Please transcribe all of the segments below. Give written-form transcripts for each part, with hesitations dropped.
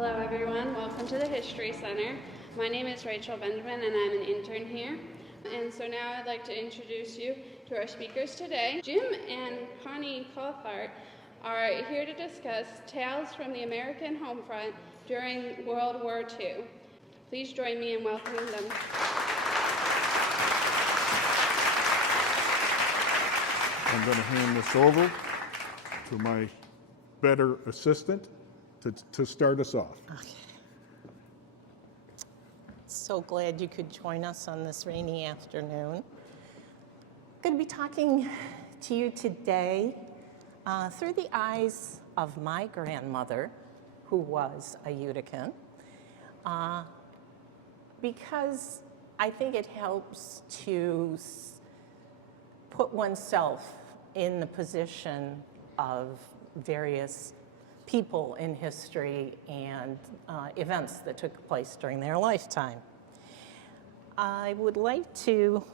Hello everyone, welcome to the History Center. My name is Rachel Benjamin and I'm an intern here. And so now I'd like to introduce you to our speakers today. Jim and Connie Coulthart are here to discuss tales from the American home front during World War II. Please join me in welcoming them. I'm going to hand this over to my better assistant to start us off. Okay. So glad you could join us on this rainy afternoon. I'm going to be talking to you today through the eyes of my grandmother, who was a Utican, because I think it helps to put oneself in the position of various people in history and events that took place during their lifetime. I would like to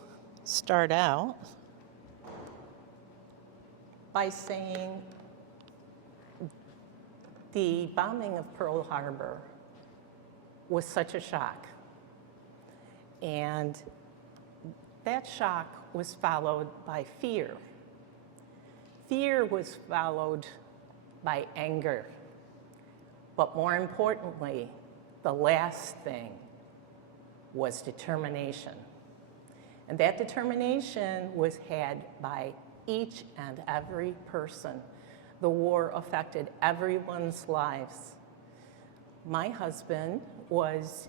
start out by saying the bombing of Pearl Harbor was such a shock. And that shock was followed by fear. Fear was followed by anger. But more importantly, the last thing was determination. And that determination was had by each and every person. The war affected everyone's lives. My husband was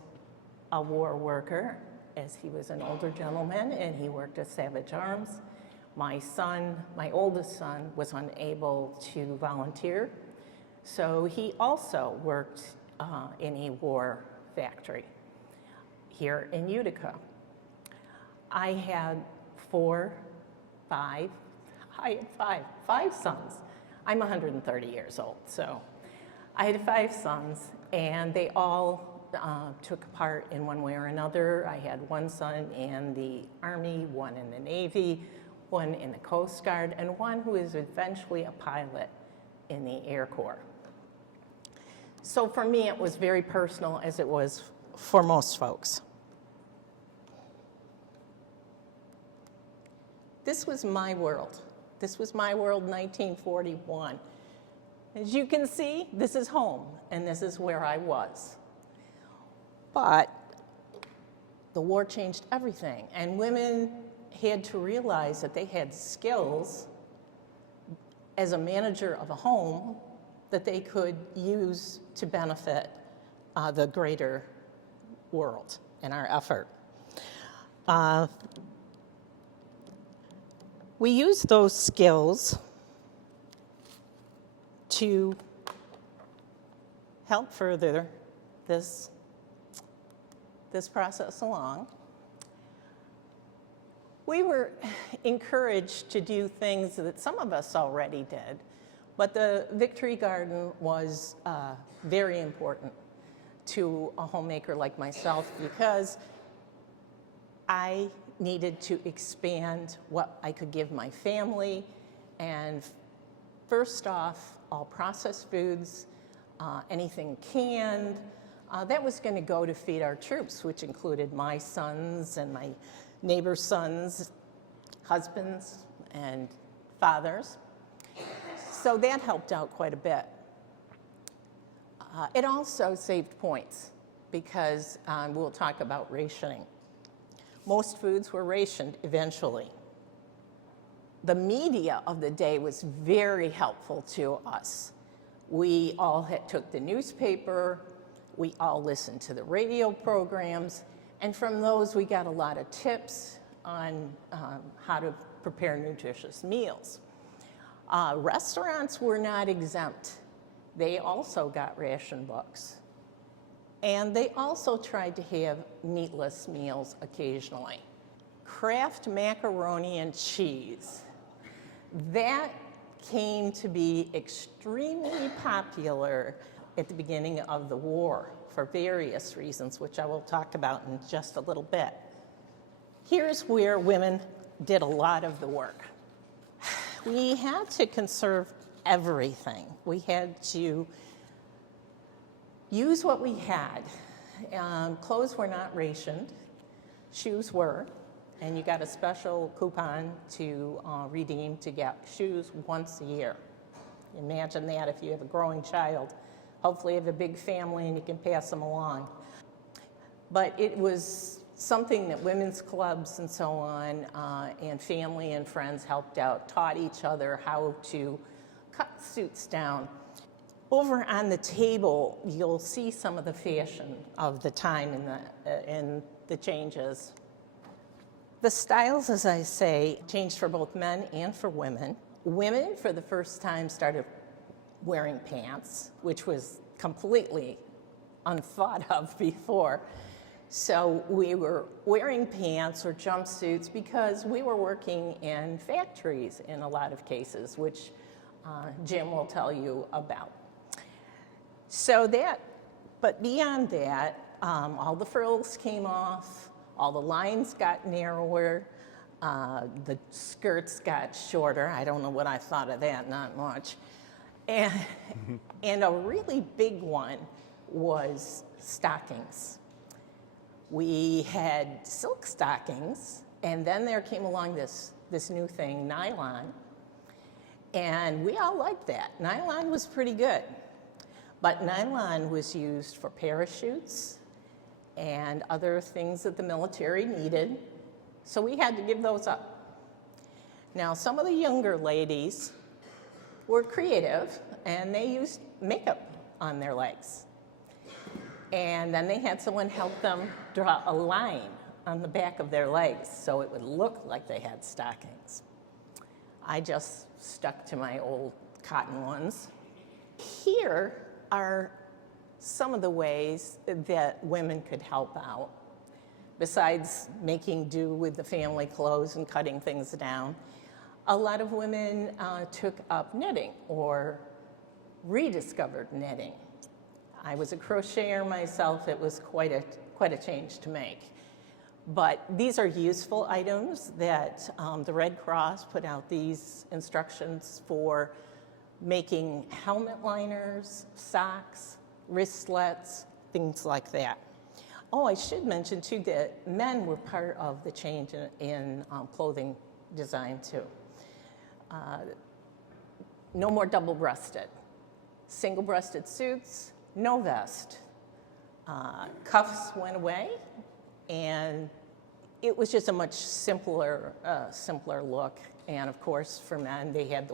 a war worker, as he was an older gentleman, and he worked at Savage Arms. My son, my oldest son, was unable to volunteer, so he also worked in a war factory here in Utica. I had five sons. I'm 130 years old, so I had 5 sons, and they all took part in one way or another. I had one son in the Army, one in the Navy, one in the Coast Guard, and one who is eventually a pilot in the Air Corps. So for me, it was very personal, as it was for most folks. This was my world. This was my world, 1941. As you can see, this is home, and this is where I was. But the war changed everything, and women had to realize that they had skills as a manager of a home that they could use to benefit the greater world and our effort. We use those skills to help further this process along. We were encouraged to do things that some of us already did, but the Victory Garden was very important to a homemaker like myself, because I needed to expand what I could give my family. And first off, all processed foods, anything canned, that was going to go to feed our troops, which included my sons and my neighbors' sons, husbands, and fathers. So that helped out quite a bit. It also saved points, because we'll talk about rationing. Most foods were rationed eventually. The media of the day was very helpful to us. We all took the newspaper, we all listened to the radio programs, and from those we got a lot of tips on how to prepare nutritious meals. Restaurants were not exempt. They also got ration books. And they also tried to have meatless meals occasionally. Kraft macaroni and cheese. That came to be extremely popular at the beginning of the war for various reasons, which I will talk about in just a little bit. Here's where women did a lot of the work. We had to conserve everything. We had to use what we had. Clothes were not rationed, shoes were, and you got a special coupon to redeem to get shoes once a year. Imagine that if you have a growing child. Hopefully you have a big family and you can pass them along. But it was something that women's clubs and so on, and family and friends helped out, taught each other how to cut suits down. Over on the table, you'll see some of the fashion of the time and the changes. The styles, as I say, changed for both men and for women. Women, for the first time, started wearing pants, which was completely unthought of before. So we were wearing pants or jumpsuits because we were working in factories in a lot of cases, which Jim will tell you about. So that, but beyond that, all the frills came off, all the lines got narrower, the skirts got shorter. I don't know what I thought of that, not much. And a really big one was stockings. We had silk stockings, and then there came along this new thing, nylon, and we all liked that. Nylon was pretty good, but nylon was used for parachutes and other things that the military needed, so we had to give those up. Now, some of the younger ladies were creative, and they used makeup on their legs. And then they had someone help them draw a line on the back of their legs so it would look like they had stockings. I just stuck to my old cotton ones. Here are some of the ways that women could help out. Besides making do with the family clothes and cutting things down, a lot of women took up knitting or rediscovered knitting. I was a crocheter myself. It was quite a change to make. But these are useful items that the Red Cross put out these instructions for making helmet liners, socks, wristlets, things like that. Oh, I should mention too that men were part of the change in clothing design too. No more double-breasted. Single-breasted suits, no vest. Cuffs went away, and it was just a much simpler look. And of course, for men, they had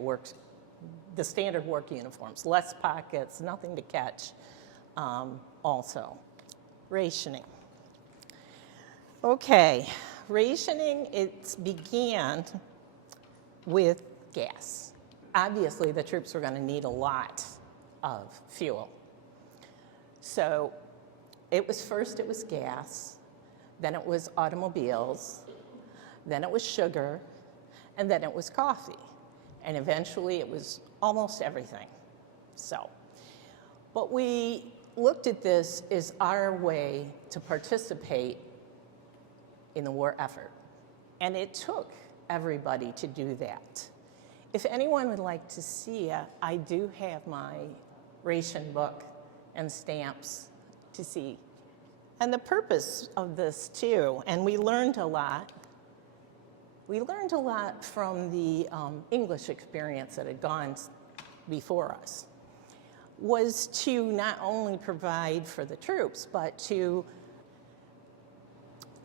the standard work uniforms, less pockets, nothing to catch. Also, rationing. Okay, rationing, it began with gas. Obviously, the troops were going to need a lot of fuel. So it was gas, then it was automobiles, then it was sugar, and then it was coffee. And eventually it was almost everything. So, but we looked at this as our way to participate in the war effort. And it took everybody to do that. If anyone would like to see it, I do have my ration book and stamps to see. And the purpose of this too, and we learned a lot from the English experience that had gone before us, was to not only provide for the troops, but to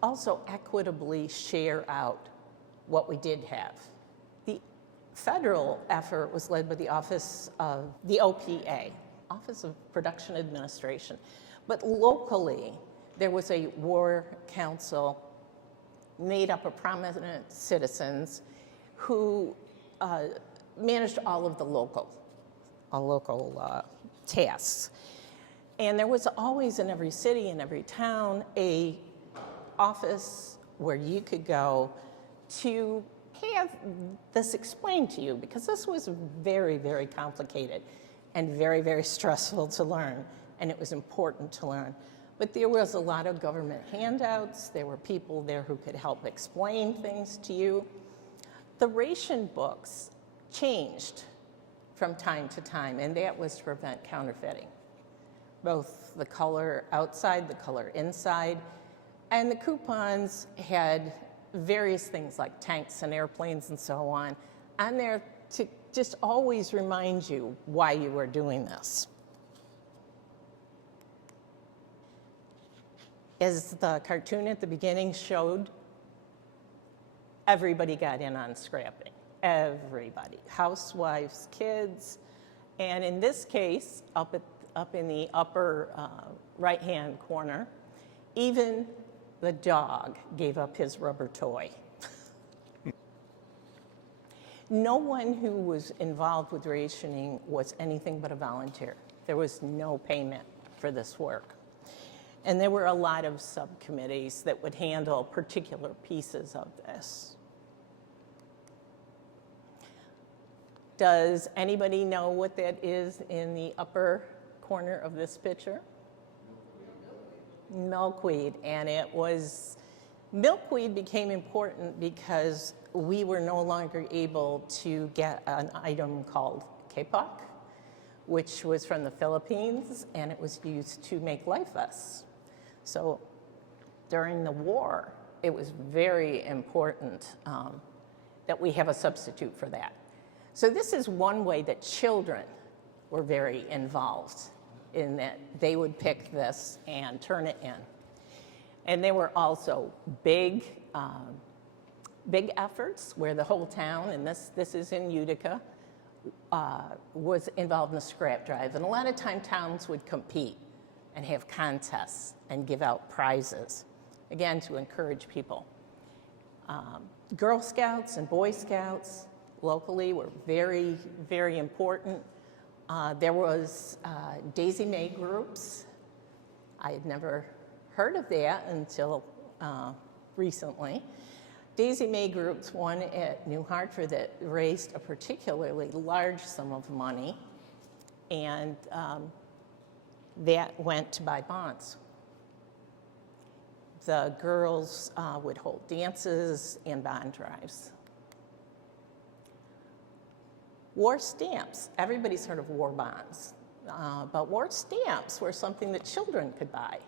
also equitably share out what we did have. The federal effort was led by the Office of the OPA, Office of Production Administration. But locally, there was a war council made up of prominent citizens who managed all of the local tasks. And there was always in every city and every town a office where you could go to have this explained to you, because this was very, very complicated and very, very stressful to learn, and it was important to learn. But there was a lot of government handouts. There were people there who could help explain things to you. The ration books changed from time to time, and that was to prevent counterfeiting. both the color outside, the color inside, and the coupons had various things like tanks and airplanes and so on there to just always remind you why you were doing this. As the cartoon at the beginning showed, everybody got in on scrapping. Everybody, housewives, kids, and in this case, up in the upper right-hand corner, even the dog gave up his rubber toy. No one who was involved with rationing was anything but a volunteer. There was no payment for this work. And there were a lot of subcommittees that would handle particular pieces of this. Does anybody know what that is in the upper corner of this picture? Milkweed. And milkweed became important because we were no longer able to get an item called kapok, which was from the Philippines, and it was used to make life vests. So during the war, it was very important that we have a substitute for that. So this is one way that children were very involved in that they would pick this and turn it in. And there were also big efforts where the whole town, and this is in Utica, was involved in the scrap drive. And a lot of time towns would compete and have contests and give out prizes, again, to encourage people. Girl Scouts and Boy Scouts locally were very, very important. There was Daisy May groups. I had never heard of that until recently. Daisy May groups, one at New Hartford that raised a particularly large sum of money, and that went to buy bonds. The girls would hold dances and bond drives. War stamps. Everybody's heard of war bonds, but war stamps were something that children could buy.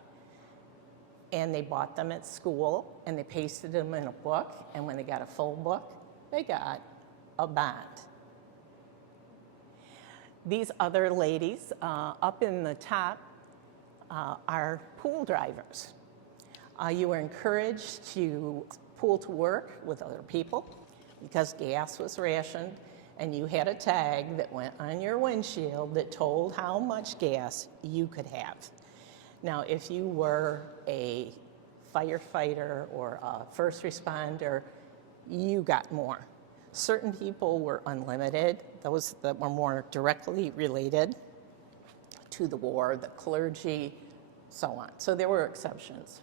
And they bought them at school, and they pasted them in a book, and when they got a full book, they got a bond. These other ladies up in the top are pool drivers. You were encouraged to pool to work with other people because gas was rationed, and you had a tag that went on your windshield that told how much gas you could have. Now, if you were a firefighter or a first responder, you got more. Certain people were unlimited, those that were more directly related to the war, the clergy, so on. So there were exceptions.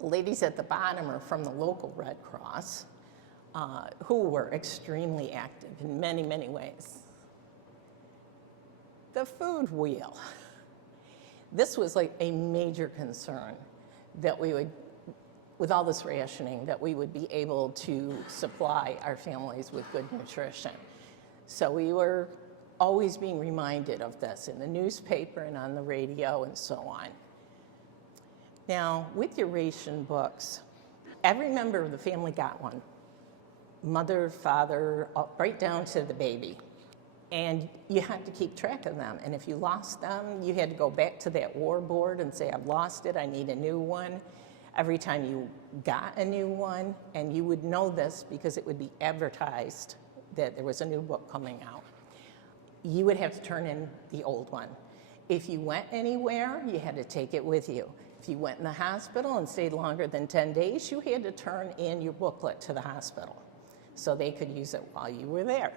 The ladies at the bottom are from the local Red Cross, who were extremely active in many, many ways. The food wheel. This was like a major concern that we would, with all this rationing, that we would be able to supply our families with good nutrition. So we were always being reminded of this in the newspaper and on the radio and so on. Now, with your ration books, every member of the family got one. Mother, father, right down to the baby. And you had to keep track of them. And if you lost them, you had to go back to that war board and say, I've lost it, I need a new one. Every time you got a new one, and you would know this because it would be advertised that there was a new book coming out, you would have to turn in the old one. If you went anywhere, you had to take it with you. If you went in the hospital and stayed longer than 10 days, you had to turn in your booklet to the hospital so they could use it while you were there.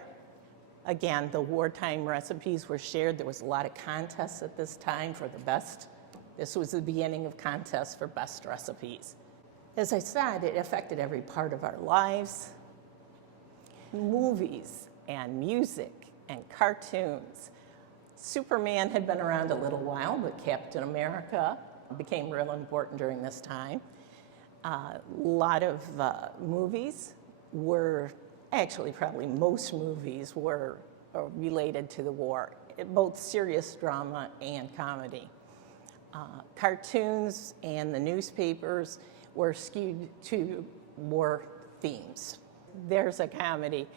Again, the wartime recipes were shared. There was a lot of contests at this time for the best. This was the beginning of contests for best recipes. As I said, it affected every part of our lives. Movies and music and cartoons. Superman had been around a little while, but Captain America became real important during this time. A lot of movies were, actually probably most movies were related to the war, both serious drama and comedy. Cartoons and the newspapers were skewed to war themes. There's a comedy.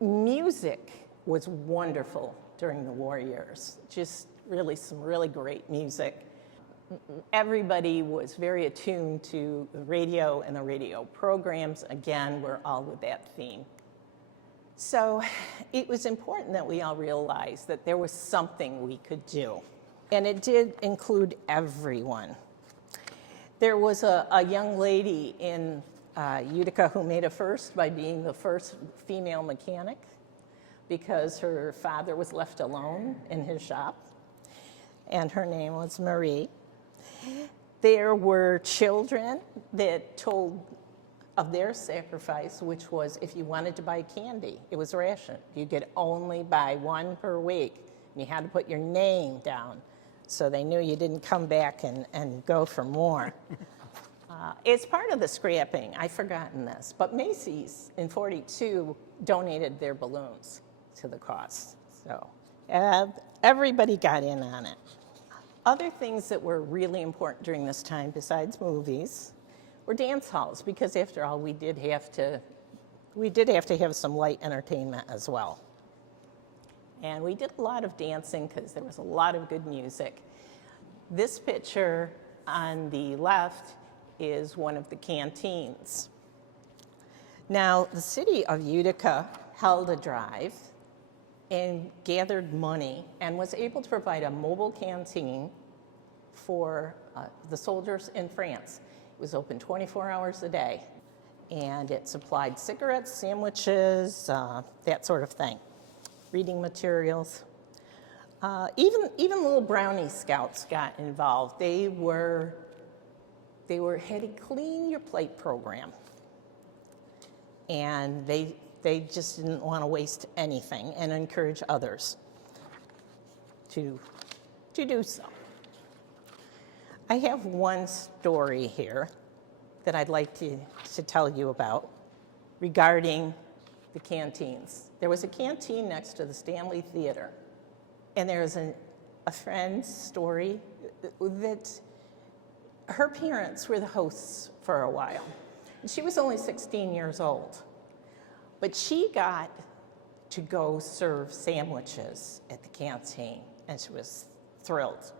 Music was wonderful during the war years, just really some really great music. Everybody was very attuned to the radio and the radio programs. Again, we're all with that theme. So it was important that we all realized that there was something we could do. And it did include everyone. There was a young lady in Utica who made a first by being the first female mechanic because her father was left alone in his shop, and her name was Marie. There were children that told of their sacrifice, which was if you wanted to buy candy, it was rationed. You could only buy one per week. And you had to put your name down so they knew you didn't come back and go for more. It's part of the scrapping. I've forgotten this. But Macy's in '42 donated their balloons to the cause. So everybody got in on it. Other things that were really important during this time, besides movies, were dance halls, because after all, we did have to have some light entertainment as well. And we did a lot of dancing because there was a lot of good music. This picture on the left is one of the canteens. Now, the city of Utica held a drive and gathered money and was able to provide a mobile canteen for the soldiers in France. It was open 24 hours a day, and it supplied cigarettes, sandwiches, that sort of thing, reading materials. Even little brownie scouts got involved. They had a clean your plate program, and they just didn't want to waste anything and encourage others to do so. I have one story here that I'd like to tell you about regarding the canteens. There was a canteen next to the Stanley Theater, and there's a friend's story that her parents were the hosts for a while. And she was only 16 years old, but she got to go serve sandwiches at the canteen, and she was thrilled.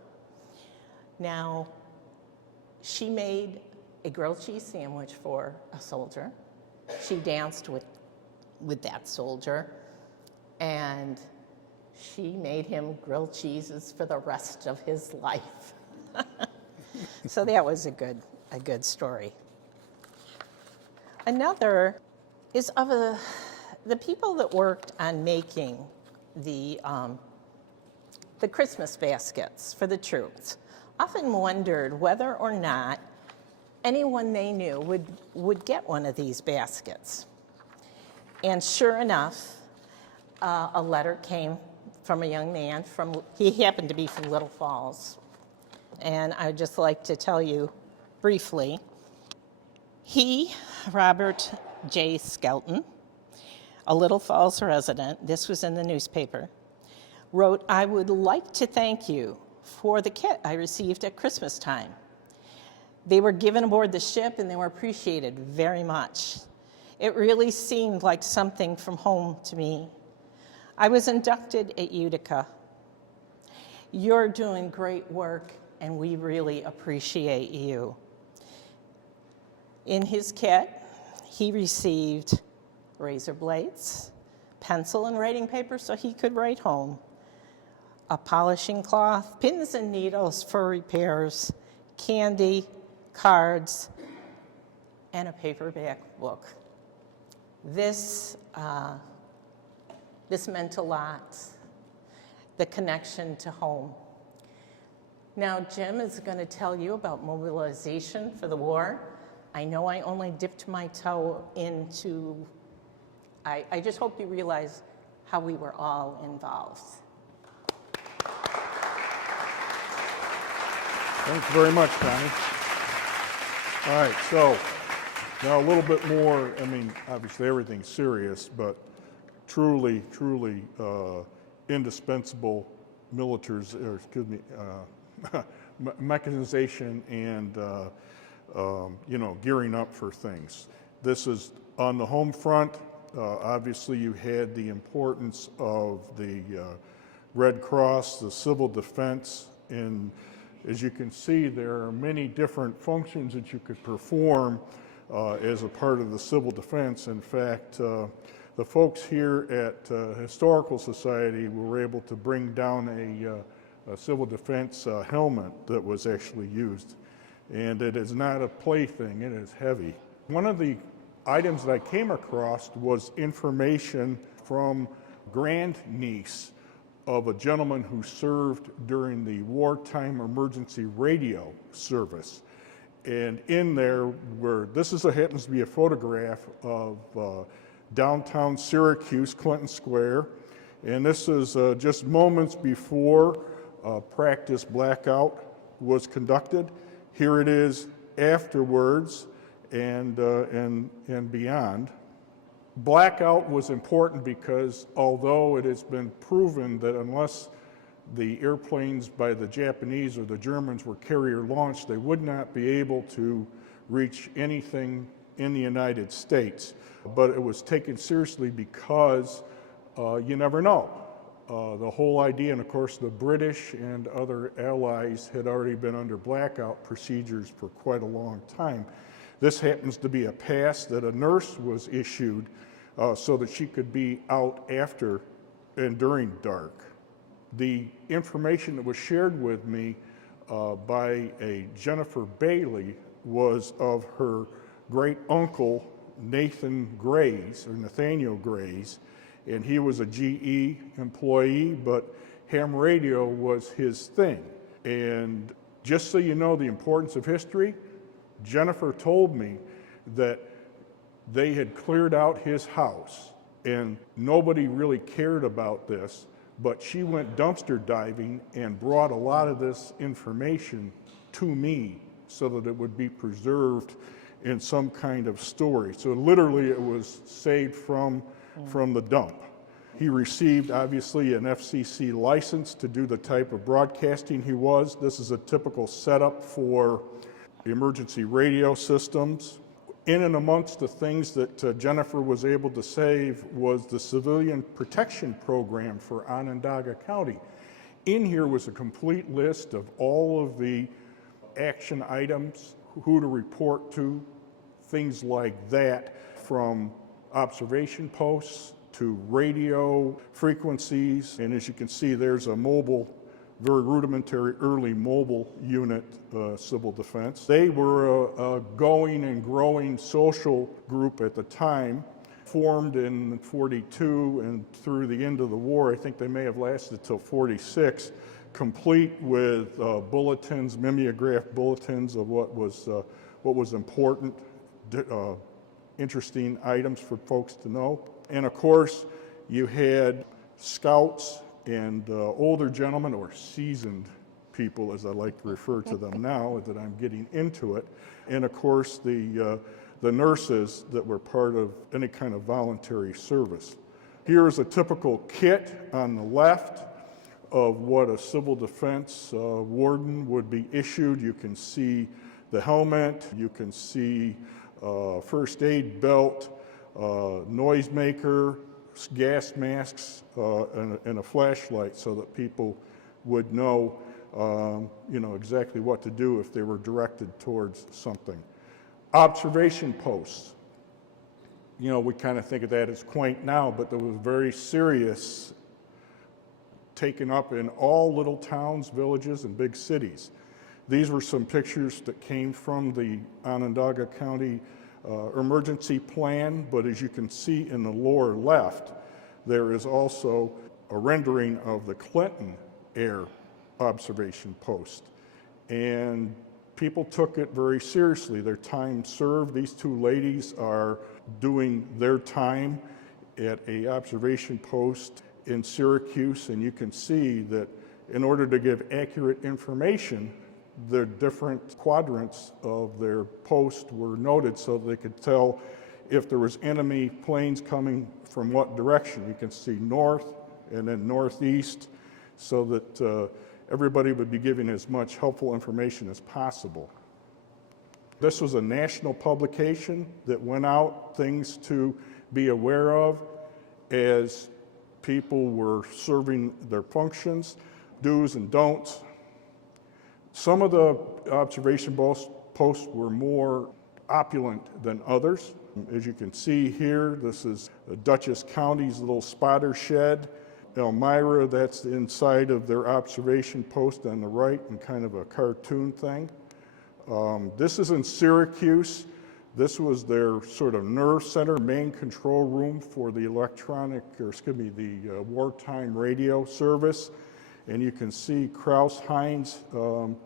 Now, she made a grilled cheese sandwich for a soldier. She danced with that soldier, and she made him grilled cheeses for the rest of his life. So that was a good story. Another is of the people that worked on making the Christmas baskets for the troops. Often wondered whether or not anyone they knew would get one of these baskets. And sure enough, a letter came from a young man he happened to be from Little Falls. And I'd just like to tell you briefly, he, Robert J. Skelton, a Little Falls resident, this was in the newspaper, wrote, "I would like to thank you for the kit I received at Christmas time. They were given aboard the ship and they were appreciated very much. It really seemed like something from home to me. I was inducted at Utica. You're doing great work and we really appreciate you." In his kit, he received razor blades, pencil and writing paper so he could write home, a polishing cloth, pins and needles for repairs, candy, cards, and a paperback book. This meant a lot, the connection to home. Now, Jim is going to tell you about mobilization for the war. I know I only dipped my toe into, I just hope you realize how we were all involved. Thanks very much, Connie. All right, so now a little bit more, I mean, obviously everything's serious, but truly indispensable mechanization and gearing up for things. This is on the home front. Obviously, you had the importance of the Red Cross, the civil defense, and as you can see, there are many different functions that you could perform as a part of the civil defense. In fact, the folks here at Historical Society were able to bring down a civil defense helmet that was actually used. And it is not a plaything, it is heavy. One of the items that I came across was information from grandniece of a gentleman who served during the wartime emergency radio service. And in there happens to be a photograph of downtown Syracuse, Clinton Square. And this is just moments before practice blackout was conducted. Here it is afterwards and beyond. Blackout was important because although it has been proven that unless the airplanes by the Japanese or the Germans were carrier launched, they would not be able to reach anything in the United States. But it was taken seriously because you never know. The whole idea, and of course the British and other allies had already been under blackout procedures for quite a long time. This happens to be a pass that a nurse was issued so that she could be out after and during dark. The information that was shared with me by a Jennifer Bailey was of her great uncle Nathaniel Grays, and he was a GE employee, but ham radio was his thing. And just so you know the importance of history, Jennifer told me that they had cleared out his house and nobody really cared about this, but she went dumpster diving and brought a lot of this information to me so that it would be preserved in some kind of story. So literally it was saved from the dump. He received obviously an FCC license to do the type of broadcasting he was. This is a typical setup for emergency radio systems. In and amongst the things that Jennifer was able to save was the civilian protection program for Onondaga County. In here was a complete list of all of the action items, who to report to, things like that, from observation posts to radio frequencies. And as you can see, there's a mobile, very rudimentary early mobile unit, civil defense. They were a going and growing social group at the time, formed in 42 and through the end of the war. I think they may have lasted till 46, complete with bulletins, mimeographed bulletins of what was important, interesting items for folks to know. And of course, you had scouts and older gentlemen, or seasoned people, as I like to refer to them now that I'm getting into it. And of course, the nurses that were part of any kind of voluntary service. Here's a typical kit on the left of what a civil defense warden would be issued. You can see the helmet, you can see first aid belt, noisemaker, gas masks, and a flashlight so that people would know, exactly what to do if they were directed towards something. Observation posts. We kind of think of that as quaint now, but there was very serious taken up in all little towns, villages, and big cities. These were some pictures that came from the Onondaga County emergency plan, but as you can see in the lower left, there is also a rendering of the Clinton Air Observation Post. And people took it very seriously. Their time served. These two ladies are doing their time at an observation post in Syracuse, and you can see that in order to give accurate information, the different quadrants of their post were noted so they could tell if there was enemy planes coming from what direction. You can see north and then northeast, so that everybody would be given as much helpful information as possible. This was a national publication that went out, things to be aware of as people were serving their functions, do's and don'ts. Some of the observation posts were more opulent than others. As you can see here, this is Dutchess County's little spotter shed. Elmira, that's inside of their observation post on the right, and kind of a cartoon thing. This is in Syracuse. This was their sort of nerve center, main control room for the the wartime radio service. And you can see Kraus-Heinz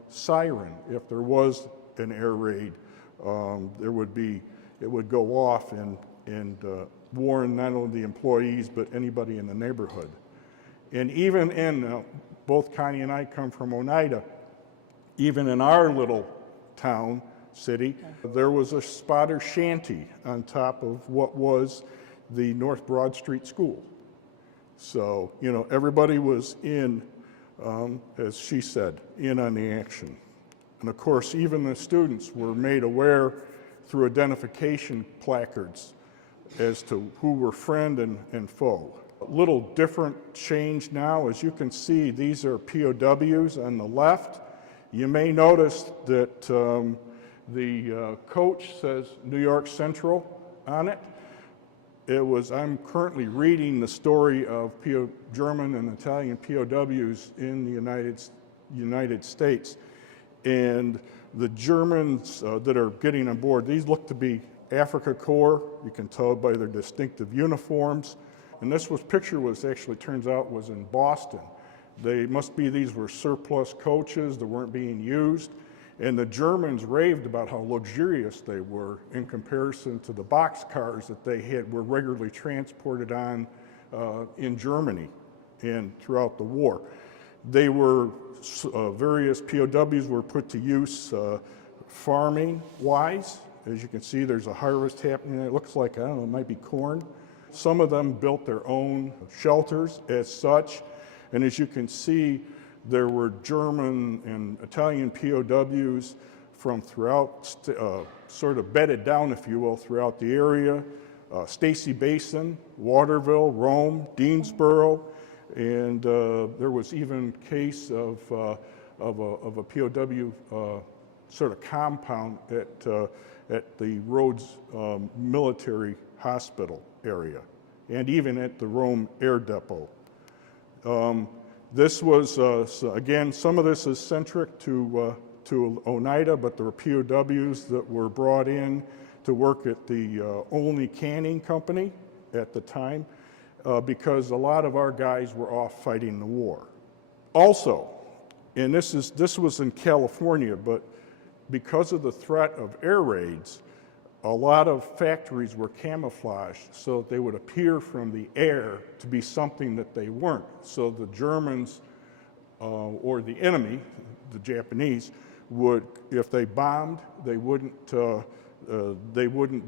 siren. If there was an air raid, it would go off and warn not only the employees, but anybody in the neighborhood. And even in, both Connie and I come from Oneida, even in our little town, city, there was a spotter shanty on top of what was the North Broad Street School. So, everybody was in, as she said, in on the action. And of course, even the students were made aware through identification placards as to who were friend and foe. A little different change now. As you can see, these are POWs on the left. You may notice that the coach says New York Central on it. I'm currently reading the story of German and Italian POWs in the United States. And the Germans that are getting on board, these look to be Afrika Korps. You can tell by their distinctive uniforms. And picture turns out was in Boston. These were surplus coaches that weren't being used. And the Germans raved about how luxurious they were in comparison to the boxcars that they were regularly transported on in Germany and throughout the war. Various POWs were put to use farming-wise. As you can see, there's a harvest happening. It looks like, it might be corn. Some of them built their own shelters as such. And as you can see, there were German and Italian POWs from throughout, sort of bedded down, if you will, throughout the area. Stacy Basin, Waterville, Rome, Deansboro, and there was even case of a POW sort of compound at the Rhodes Military Hospital area, and even at the Rome Air Depot. This was, again, some of this is centric to Oneida, but there were POWs that were brought in to work at the only canning company at the time, because a lot of our guys were off fighting the war. Also, and this was in California, but because of the threat of air raids, a lot of factories were camouflaged so that they would appear from the air to be something that they weren't. So the Germans or the enemy, the Japanese, would, if they bombed, they wouldn't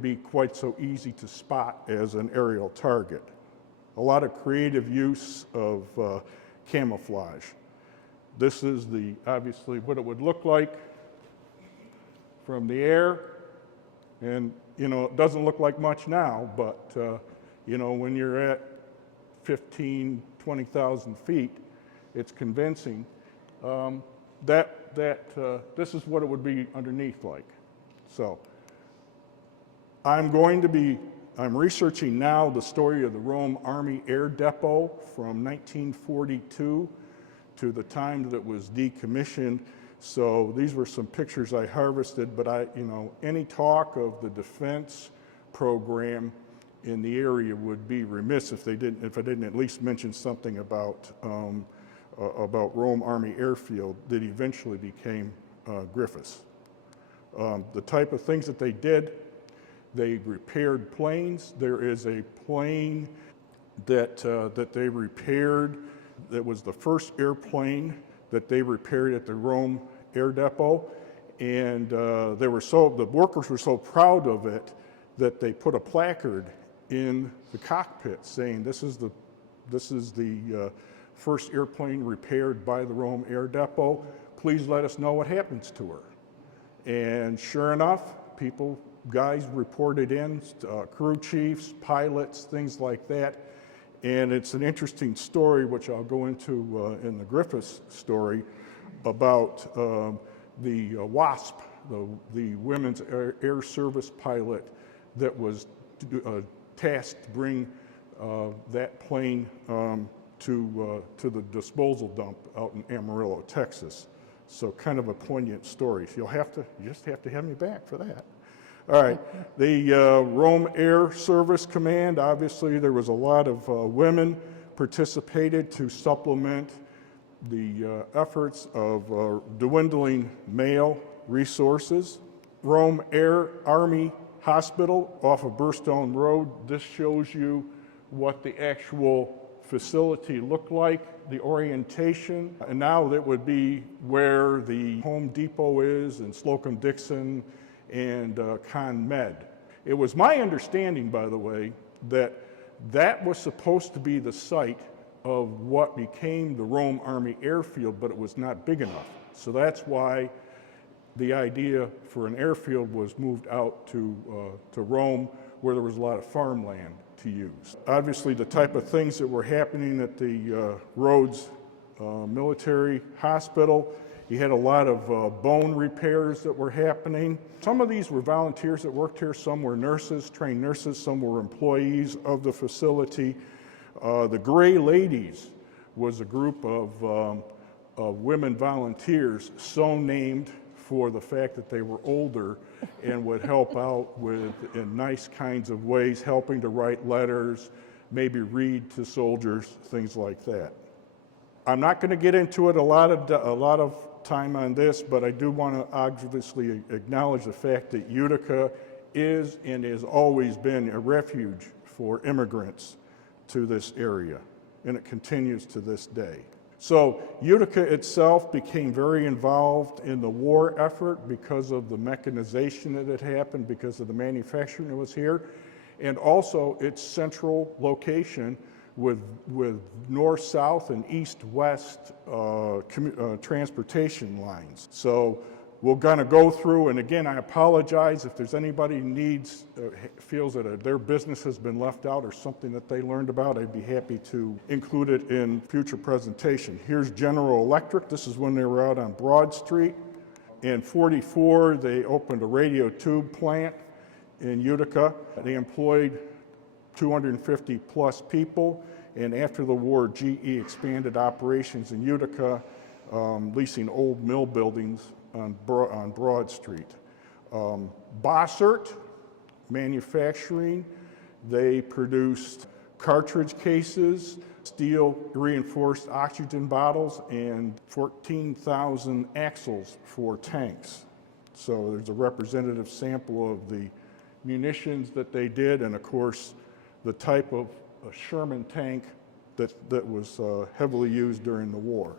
be quite so easy to spot as an aerial target. A lot of creative use of camouflage. This is obviously what it would look like from the air. And, it doesn't look like much now, but, when you're at 15, 20,000 feet, it's convincing that this is what it would be underneath like. So I'm researching now the story of the Rome Army Air Depot from 1942 to the time that it was decommissioned. So these were some pictures I harvested, but any talk of the defense program in the area would be remiss if I didn't at least mention something about Rome Army Airfield that eventually became Griffiths. The type of things that they did, they repaired planes. There is a plane that they repaired that was the first airplane that they repaired at the Rome Air Depot, and the workers were so proud of it that they put a placard in the cockpit saying this is the first airplane repaired by the Rome Air Depot. Please let us know what happens to her. And sure enough, guys reported in, crew chiefs, pilots, things like that. And it's an interesting story, which I'll go into in the Griffiths story, about the WASP, the Women's Air Service pilot that was tasked to bring that plane to the disposal dump out in Amarillo, Texas. So kind of a poignant story. So you just have to have me back for that. All right, the Rome Air Service Command, obviously there was a lot of women participated to supplement the efforts of dwindling male resources. Rome Air Army Hospital off of Burstone Road. This shows you what the actual facility looked like, the orientation, and now that would be where the Home Depot is and Slocum Dixon and ConMed. It was my understanding, by the way, that that was supposed to be the site of what became the Rome Army Airfield, but it was not big enough. So that's why the idea for an airfield was moved out to Rome, where there was a lot of farmland to use. Obviously, the type of things that were happening at the Rhodes Military Hospital, you had a lot of bone repairs that were happening. Some of these were volunteers that worked here, some were nurses, trained nurses, some were employees of the facility. The Gray Ladies was a group of women volunteers, so named for the fact that they were older and would help out in nice kinds of ways, helping to write letters, maybe read to soldiers, things like that. I'm not going to get into it a lot of time on this, but I do want to obviously acknowledge the fact that Utica is and has always been a refuge for immigrants to this area, and it continues to this day. So Utica itself became very involved in the war effort because of the mechanization that had happened, because of the manufacturing that was here, and also its central location with north-south and east-west transportation lines. So we're going to go through, and again, I apologize if there's anybody who feels that their business has been left out or something that they learned about. I'd be happy to include it in future presentation. Here's General Electric. This is when they were out on Broad Street. In '44, they opened a radio tube plant in Utica. They employed 250 plus people, and after the war, GE expanded operations in Utica, leasing old mill buildings on Broad Street. Bossert Manufacturing, they produced cartridge cases, steel reinforced oxygen bottles, and 14,000 axles for tanks. So there's a representative sample of the munitions that they did, and of course the type of Sherman tank that was heavily used during the war.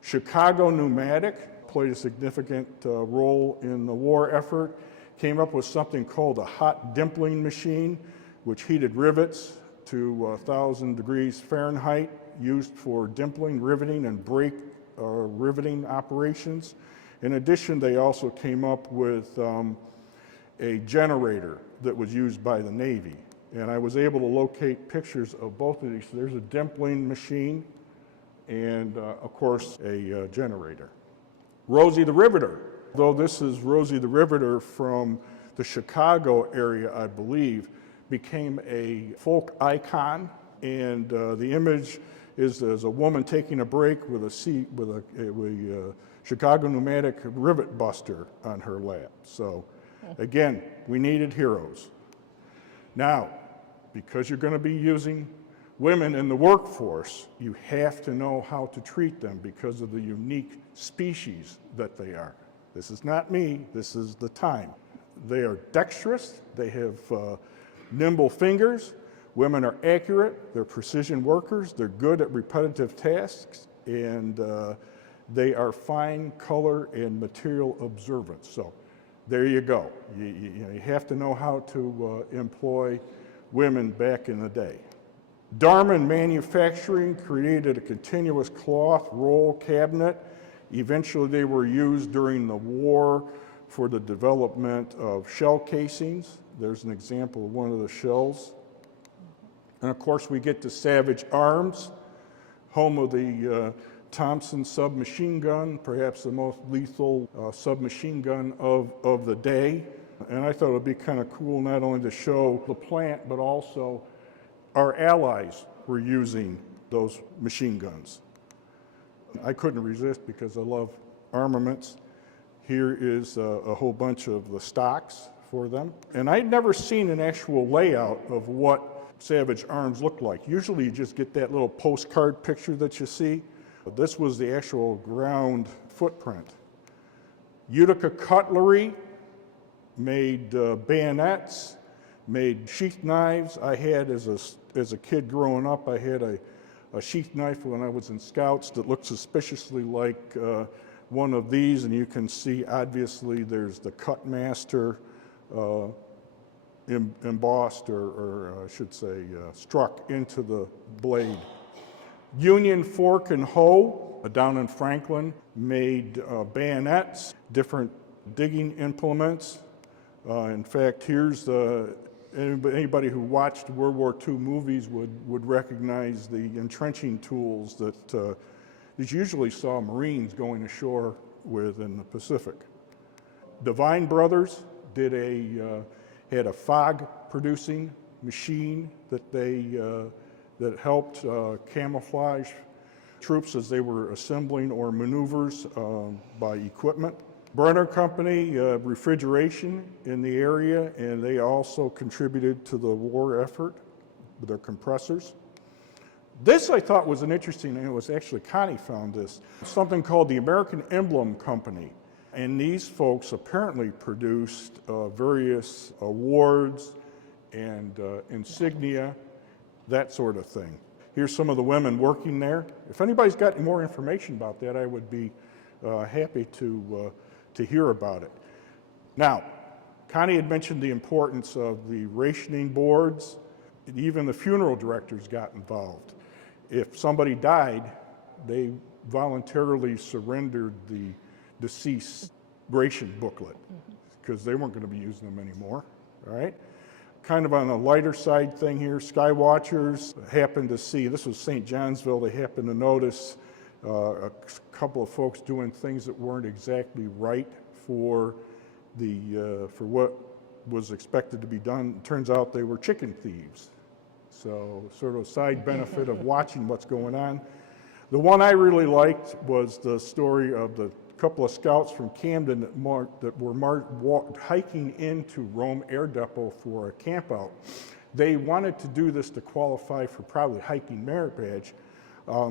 Chicago Pneumatic played a significant role in the war effort, came up with something called a hot dimpling machine, which heated rivets to 1,000 degrees Fahrenheit, used for dimpling, riveting, and brake riveting operations. In addition, they also came up with a generator that was used by the Navy. And I was able to locate pictures of both of these. There's a dimpling machine and, of course, a generator. Rosie the Riveter. Though this is Rosie the Riveter from the Chicago area, I believe, became a folk icon. And the image is a woman taking a break with a Chicago Pneumatic rivet buster on her lap. So, again, we needed heroes. Now, because you're going to be using women in the workforce, you have to know how to treat them because of the unique species that they are. This is not me, this is the time. They are dexterous, they have nimble fingers, women are accurate, they're precision workers, they're good at repetitive tasks, and they are fine color and material observant. So There you go. You have to know how to employ women back in the day. Darman Manufacturing created a continuous cloth roll cabinet. Eventually they were used during the war for the development of shell casings. There's an example of one of the shells. And of course we get to Savage Arms, home of the Thompson submachine gun, perhaps the most lethal submachine gun of the day. And I thought it would be kind of cool not only to show the plant, but also our allies were using those machine guns. I couldn't resist because I love armaments. Here is a whole bunch of the stocks for them. And I'd never seen an actual layout of what Savage Arms looked like. Usually you just get that little postcard picture that you see. But this was the actual ground footprint. Utica Cutlery made bayonets, made sheath knives. I had, as a kid growing up, I had a sheath knife when I was in Scouts that looked suspiciously like one of these, and you can see obviously there's the cut master embossed, or I should say struck into the blade. Union Fork and Hoe down in Franklin made bayonets, different digging implements. In fact, here's anybody who watched World War II movies would recognize the entrenching tools that you usually saw Marines going ashore with in the Pacific. Divine Brothers had a fog producing machine that helped camouflage troops as they were assembling or maneuvers by equipment. Brenner Company, refrigeration in the area, and they also contributed to the war effort with their compressors. This I thought was an interesting, and it was actually Connie found this, something called the American Emblem Company. And these folks apparently produced various awards and insignia, that sort of thing. Here's some of the women working there. If anybody's got any more information about that, I would be happy to hear about it. Now, Connie had mentioned the importance of the rationing boards. Even the funeral directors got involved. If somebody died, they voluntarily surrendered the deceased ration booklet because they weren't going to be using them anymore, all right? Kind of on a lighter side thing here, Sky Watchers happened to see, this was St. Johnsville, they happened to notice a couple of folks doing things that weren't exactly right for what was expected to be done. It turns out they were chicken thieves. So sort of a side benefit of watching what's going on. The one I really liked was the story of the couple of scouts from Camden that were hiking into Rome Air Depot for a camp out. They wanted to do this to qualify for probably hiking merit badge.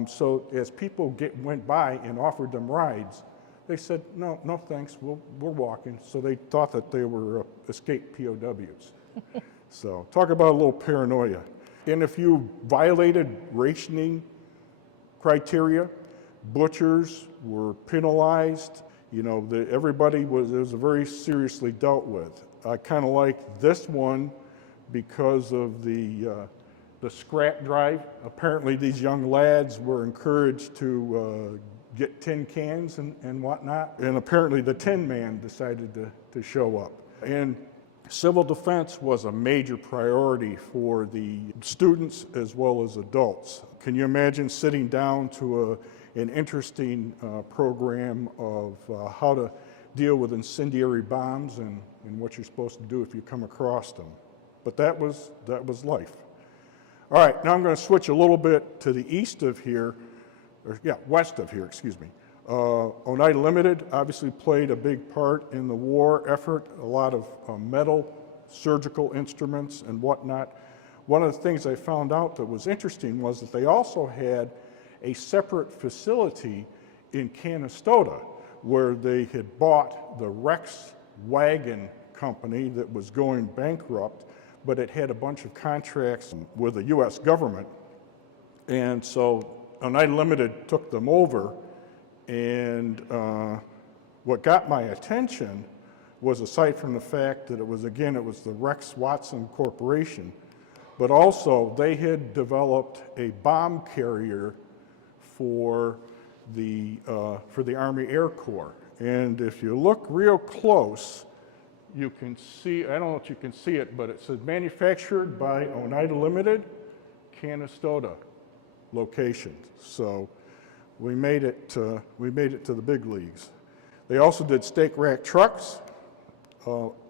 So as people went by and offered them rides, they said, no thanks, we're walking. So they thought that they were escaped POWs. So talk about a little paranoia. And if you violated rationing criteria, butchers were penalized. You know, everybody was very seriously dealt with. I kind of like this one because of the scrap drive. Apparently these young lads were encouraged to get tin cans and whatnot. And apparently the Tin Man decided to show up. And civil defense was a major priority for the students as well as adults. Can you imagine sitting down to an interesting program of how to deal with incendiary bombs and what you're supposed to do if you come across them? But that was life. All right, now I'm going to switch a little bit to the west of here, excuse me. Oneida Limited obviously played a big part in the war effort, a lot of metal, surgical instruments and whatnot. One of the things I found out that was interesting was that they also had a separate facility in Canastota where they had bought the Rex Wagon Company that was going bankrupt, but it had a bunch of contracts with the U.S. government. And so Oneida Limited took them over, and what got my attention was aside from the fact that it was the Rex Watson Corporation, but also they had developed a bomb carrier for the Army Air Corps. And if you look real close, you can see, I don't know if you can see it, but it says manufactured by Oneida Limited, Canastota location. So we made it to the big leagues. They also did stake rack trucks.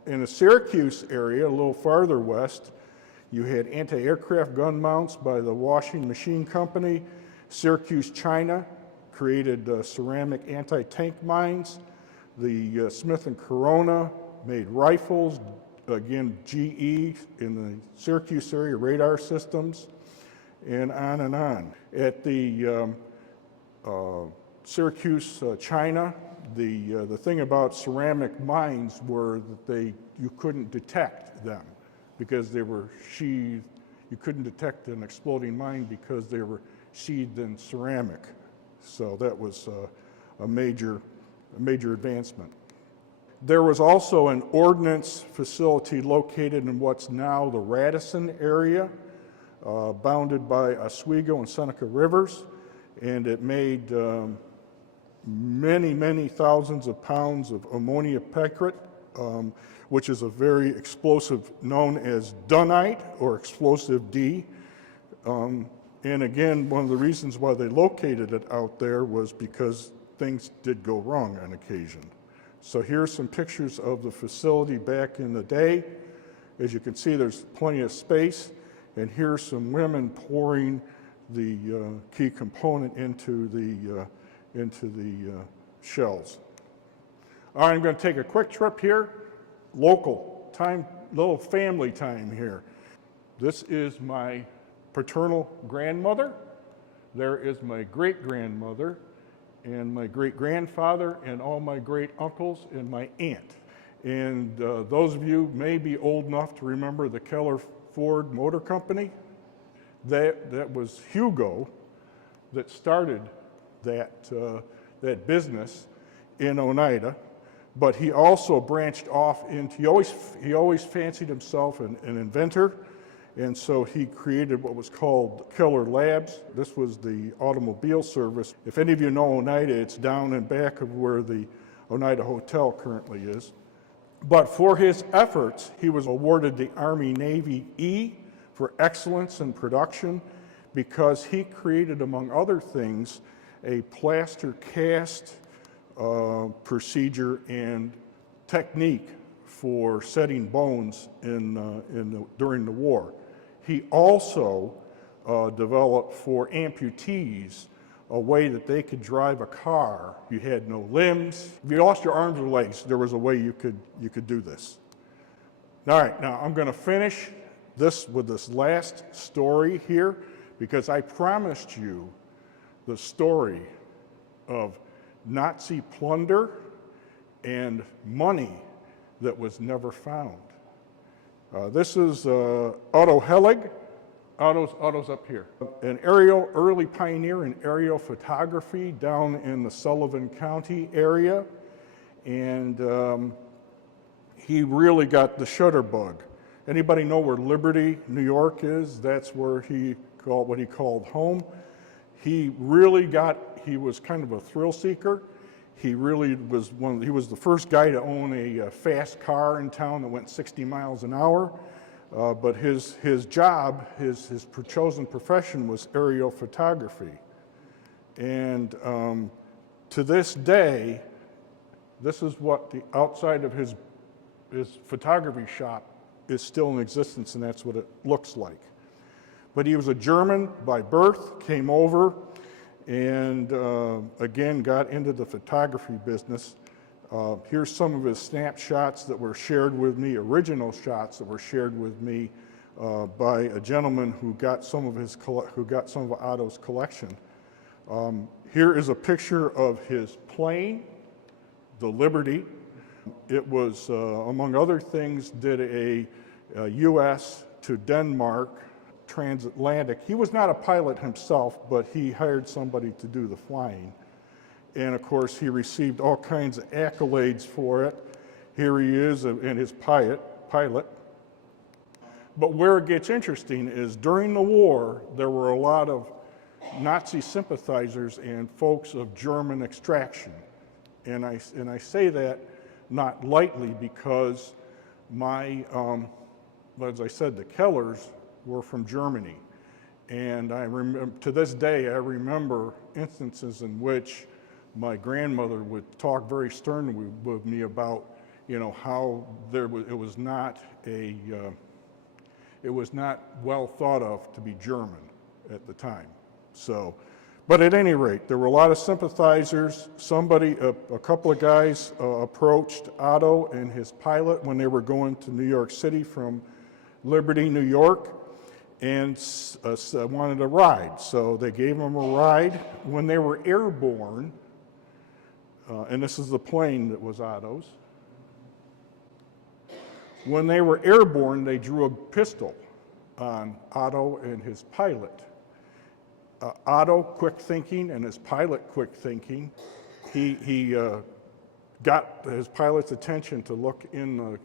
In the Syracuse area, a little farther west, you had anti-aircraft gun mounts by the Washing Machine Company. Syracuse, China, created ceramic anti-tank mines. The Smith & Corona made rifles. Again, GE in the Syracuse area, radar systems, and on and on. At the Syracuse, China, the thing about ceramic mines were that you couldn't detect them because they were sheathed. You couldn't detect an exploding mine because they were sheathed in ceramic. So that was a major advancement. There was also an ordnance facility located in what's now the Radisson area, bounded by Oswego and Seneca rivers, and it made many thousands of pounds of ammonia picrate, which is a very explosive known as dunite or explosive D. And again, one of the reasons why they located it out there was because things did go wrong on occasion. So here's some pictures of the facility back in the day. As you can see, there's plenty of space, and here's some women pouring the key component into the shells. All right, I'm going to take a quick trip here. Local time, little family time here. This is my paternal grandmother. There is my great-grandmother and my great-grandfather and all my great-uncles and my aunt. And those of you may be old enough to remember the Keller Ford Motor Company. That was Hugo that started that business in Oneida, but he also branched off into, he always fancied himself an inventor, and so he created what was called Keller Labs. This was the automobile service. If any of you know Oneida, it's down and back of where the Oneida Hotel currently is. But for his efforts, he was awarded the Army-Navy E for excellence in production because he created, among other things, a plaster cast procedure and technique for setting bones during the war. He also developed for amputees a way that they could drive a car. You had no limbs. If you lost your arms or legs, there was a way you could do this. All right, now I'm going to finish this with this last story here because I promised you the story of Nazi plunder and money that was never found. This is Otto Hellig. Otto's up here. An early pioneer in aerial photography down in the Sullivan County area. And he really got the shutter bug. Anybody know where Liberty, New York is? That's where what he called home. He was kind of a thrill seeker. He really was he was the first guy to own a fast car in town that went 60 miles an hour. But his job, his chosen profession was aerial photography. And to this day, this is what the outside of his photography shop is still in existence, and that's what it looks like. But he was a German by birth, came over, and again got into the photography business. Here's some of his snapshots that were shared with me, original shots that were shared with me by a gentleman who got some of Otto's collection. Here is a picture of his plane, the Liberty. It was, among other things, did a U.S. to Denmark transatlantic. He was not a pilot himself, but he hired somebody to do the flying. And of course, he received all kinds of accolades for it. here he is in his pilot. But where it gets interesting is during the war, there were a lot of Nazi sympathizers and folks of German extraction. And I say that not lightly because as I said, the Kellers were from Germany. And I remember, to this day, I remember instances in which my grandmother would talk very sternly with me about, how it was not well thought of to be German at the time. So, but at any rate, there were a lot of sympathizers. A couple of guys approached Otto and his pilot when they were going to New York City from Liberty, New York, and wanted a ride. So they gave him a ride. When they were airborne, and this is the plane that was Otto's, when they were airborne, they drew a pistol on Otto and his pilot. Otto, quick thinking, and his pilot, quick thinking, he got his pilot's attention to look in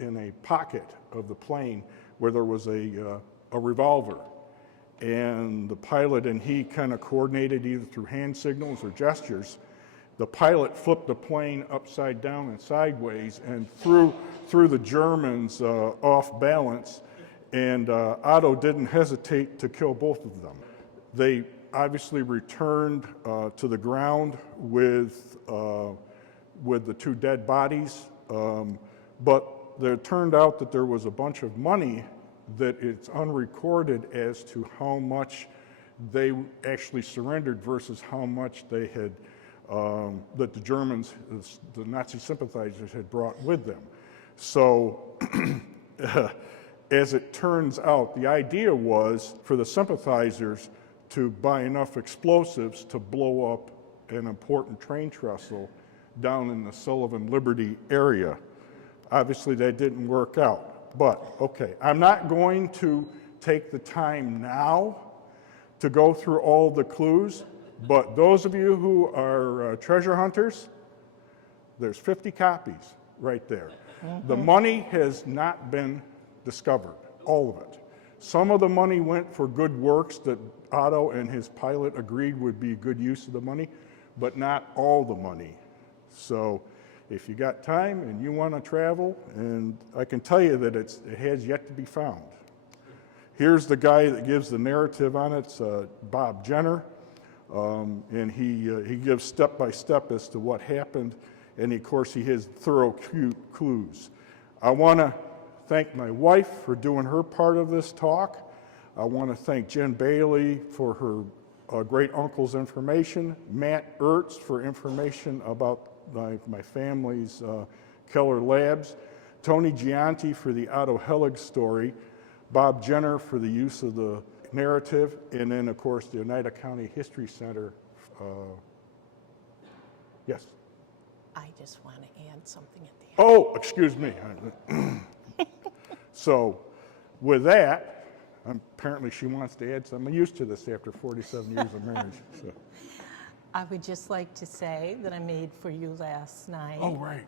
a pocket of the plane where there was a revolver. And the pilot and he kind of coordinated either through hand signals or gestures. The pilot flipped the plane upside down and sideways and threw the Germans off balance. And Otto didn't hesitate to kill both of them. They obviously returned to the ground with the two dead bodies, but it turned out that there was a bunch of money that it's unrecorded as to how much they actually surrendered versus how much they had, that the Germans, the Nazi sympathizers, had brought with them. So, as it turns out, the idea was for the sympathizers to buy enough explosives to blow up an important train trestle down in the Sullivan Liberty area. Obviously, that didn't work out. But, okay, I'm not going to take the time now to go through all the clues, but those of you who are treasure hunters, there's 50 copies right there. Mm-hmm. The money has not been discovered, all of it. Some of the money went for good works that Otto and his pilot agreed would be good use of the money, but not all the money. So if you got time and you want to travel, and I can tell you that it has yet to be found. Here's the guy that gives the narrative on it. It's Bob Jenner, and he gives step by step as to what happened, and of course he has thorough clues. I want to thank my wife for doing her part of this talk. I want to thank Jen Bailey for her great uncle's information, Matt Ertz for information about my family's Keller Labs, Tony Gianti for the Otto Helig story, Bob Jenner for the use of the narrative, and then, of course, the Oneida County History Center. Yes? I just want to add something at the end. Oh, excuse me. So, with that, apparently she wants to add something. I'm used to this after 47 years of marriage. So. I would just like to say that I made for you last night. Oh, right.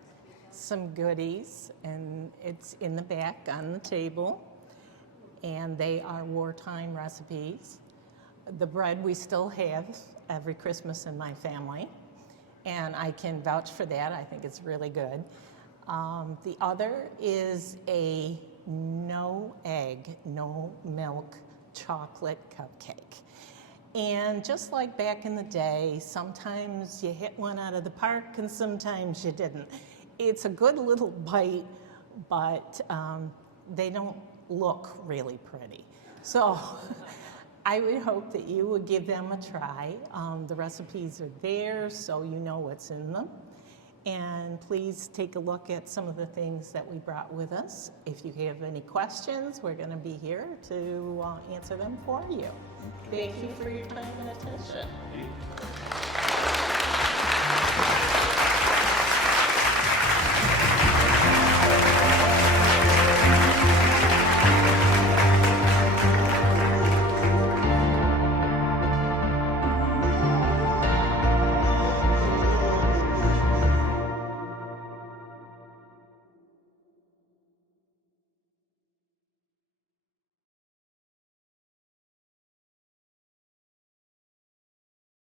Some goodies, and it's in the back on the table, and they are wartime recipes. The bread we still have every Christmas in my family, and I can vouch for that. I think it's really good. The other is a no egg, no milk chocolate cupcake. And just like back in the day, sometimes you hit one out of the park and sometimes you didn't. It's a good little bite, but they don't look really pretty. So I would hope that you would give them a try. The recipes are there, so you know what's in them. And please take a look at some of the things that we brought with us. If you have any questions, we're going to be here to answer them for you. Thank you for your time and attention.